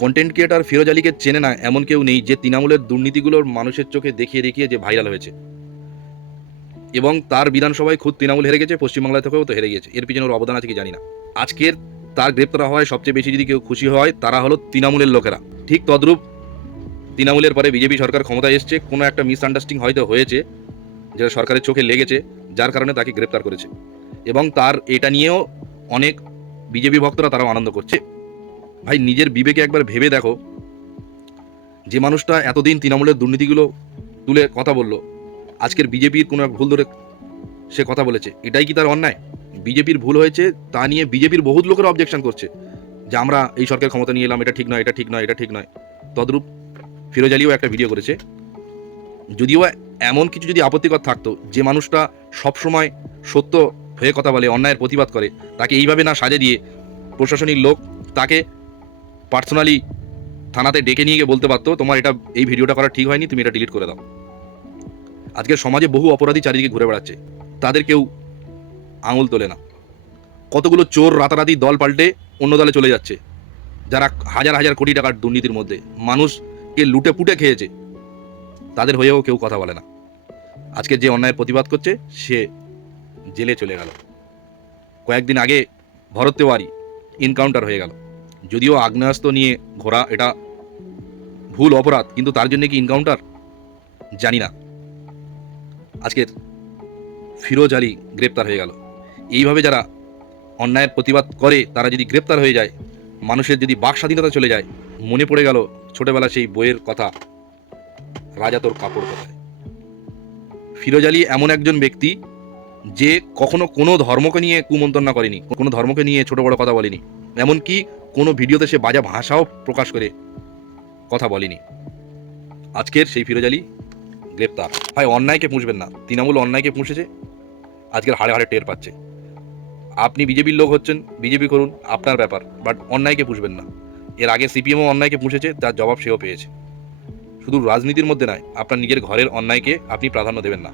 Content creator Firoz আলীকে চেনে না এমন কেউ নেই যে তৃণমূলের দুর্নীতিগুলোর মানুষের চোখে দেখিয়ে দেখিয়ে যে ভাইরাল হয়েছে, এবং তার বিধানসভায় খুদ তৃণমূল হেরে গেছে, পশ্চিমবাংলা থেকেও তো হেরে গেছে। এর পিছনে ওর অবদান আছে কি জানি না। আজকের তার গ্রেপ্তার হওয়ায় সবচেয়ে বেশি যদি কেউ খুশি হয় তারা হলো তৃণমূলের লোকেরা। ঠিক তদ্রূপ তৃণমূলের পরে বিজেপি সরকার ক্ষমতায় এসছে, কোনো একটা মিসআন্ডারস্ট্যান্ডিং হয়তো হয়েছে যেটা সরকারের চোখে লেগেছে, যার কারণে তাকে গ্রেপ্তার করেছে, এবং তার এটা নিয়েও অনেক বিজেপি ভক্তরা তারাও আনন্দ করছে। ভাই, নিজের বিবেকে একবার ভেবে দেখো, যে মানুষটা এতদিন তৃণমূলের দুর্নীতিগুলো তুলে কথা বললো, আজকের বিজেপির কোনো এক ভুল ধরে সে কথা বলেছে, এটাই কি তার অন্যায়? বিজেপির ভুল হয়েছে তা নিয়ে বিজেপির বহুত লোকের অবজেকশন করছে যে আমরা এই সরকার ক্ষমতা নিয়ে এলাম, এটা ঠিক নয়, এটা ঠিক নয়, এটা ঠিক নয়। তদ্রূপ ফিরোজ আলীও একটা ভিডিও করেছে, যদিও এমন কিছু যদি আপত্তিকর থাকতো, যে মানুষটা সবসময় সত্য হয়ে কথা বলে, অন্যায়ের প্রতিবাদ করে, তাকে এইভাবে না সাজে দিয়ে প্রশাসনিক লোক তাকে পার্সোনালি থানাতে ডেকে নিয়ে গিয়ে বলতে পারতো তোমার এটা এই ভিডিওটা করা ঠিক হয়নি, তুমি এটা ডিলিট করে দাও। আজকের সমাজে বহু অপরাধী চারিদিকে ঘুরে বেড়াচ্ছে, তাদের কেউ আঙুল তোলে না। কতগুলো চোর রাতারাতি দল পাল্টে অন্য দলে চলে যাচ্ছে, যারা হাজার হাজার কোটি টাকার দুর্নীতির মধ্যে মানুষকে লুটে পুটে খেয়েছে, তাদের হয়েও কেউ কথা বলে না। আজকে যে অন্যায়ের প্রতিবাদ করছে সে জেলে চলে গেল। কয়েকদিন আগে ভরত তেওয়ারি এনকাউন্টার হয়ে গেল, যদিও আগ্নেয়াস্ত্র নিয়ে ঘোরা এটা ভুল অপরাধ, কিন্তু তার জন্য কি এনকাউন্টার? জানি না। আজকের ফিরোজ আলী গ্রেপ্তার হয়ে গেল। এইভাবে যারা অন্যায়ের প্রতিবাদ করে তারা যদি গ্রেপ্তার হয়ে যায়, মানুষের যদি বাক স্বাধীনতা চলে যায়, মনে পড়ে গেল ছোটবেলা সেই বইয়ের কথা, রাজা তোর কাপড় কোথায়। ফিরোজ আলী এমন একজন ব্যক্তি যে কখনো কোনো ধর্মকে নিয়ে কুমন্তব্য করেনি, কোনো ধর্মকে নিয়ে ছোট বড় কথা বলেনি, এমনকি কোনো ভিডিওতে সে বাজে ভাষাও প্রকাশ করে কথা বলেনি। আজকের সেই ফিরোজ আলী গ্রেপ্তার। ভাই, অন্যায়কে পুষবেন না, তৃণমূল অন্যায়কে পুষেছে, আজকের হাড়ে হাড়ে টের পাচ্ছে। আপনি বিজেপির লোক হচ্ছেন, বিজেপি করুন, আপনার ব্যাপার, বাট অন্যায়কে পুষবেন না। এর আগে সিপিএমও অন্যায়কে পুষেছে, তার জবাব সেও পেয়েছে। শুধু রাজনীতির মধ্যে নয়, আপনার নিজের ঘরের অন্যায়কে আপনি প্রাধান্য দেবেন না।